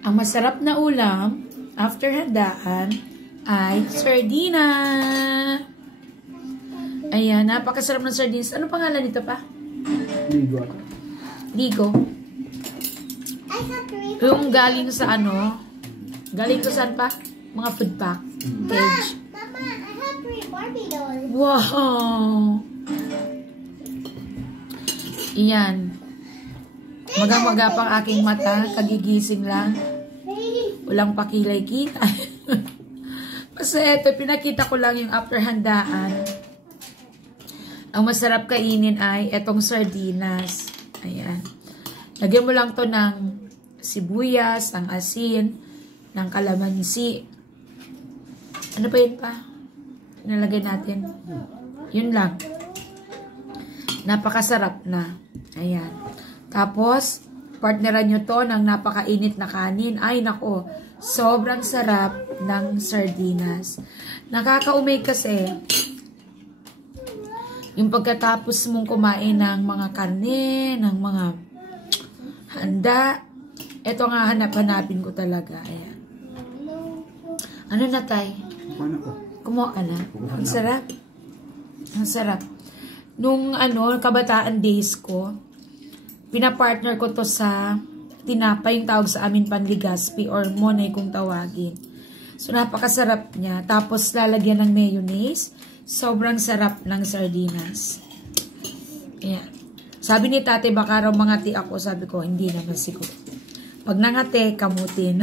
Ang masarap na ulam after handaan ay sardina. Ayan, napakasarap ng sardines. Ano pangalan nito pa? Ligo. Ligo. Yung galing sa ano? Galing ko saan pa? Mga food pack. Cage. Mama, I have 3 Barbie dolls. Wow! Iyan. Magang-maga pang aking mata. Kagigising lang. Walang pakilay-kita. Kasi ito, pinakita ko lang yung after handaan. Ang masarap kainin ay etong sardinas. Ayan. Lagyan mo lang to ng sibuyas, ng asin, ng kalamansi. Ano pa yun pa? Nalagay natin. Yun lang. Napakasarap na. Ayan. Tapos, partneran nyo to ng napakainit na kanin. Ay, nako. Sobrang sarap ng sardinas. Nakakaumay kasi yung pagkatapos mong kumain ng mga karne, ng mga handa, ito nga hanap-hanapin ko talaga. Ayan. Ano na, tay? Kumuha ka na? Ang sarap. Ang sarap. Nung kabataan days ko, pinapartner ko to sa tinapay, yung tawag sa amin panligaspi or monay kung tawagin. So, napakasarap niya. Tapos, lalagyan ng mayonnaise. Sobrang sarap ng sardinas. Ayan. Sabi ni tate, baka raw mangati ako. Sabi ko, hindi naman siguro. Pag nangate, kamutin.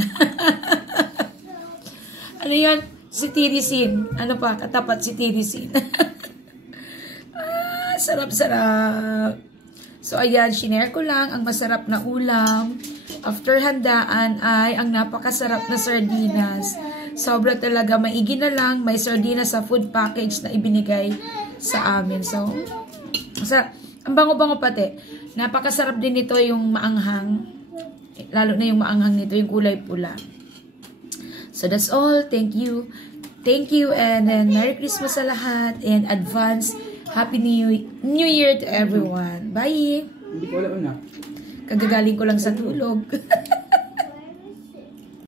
Ano yan? Si Tirisin. Ano pa? Katapat si Tirisin. Sarap-sarap. So, ayan, shinare ko lang ang masarap na ulam. After handaan ay ang napakasarap na sardinas. Sobra talaga, maigi na lang. May sardinas sa food package na ibinigay sa amin. So, masarap. Ang bango-bango pati. Napakasarap din nito yung maanghang. Lalo na yung maanghang nito, yung kulay pula. So, that's all. Thank you. Thank you and then Merry Christmas sa lahat and advance Happy New Year to everyone. Bye! Hindi ko alam na. Kagagaling ko lang sa tulog.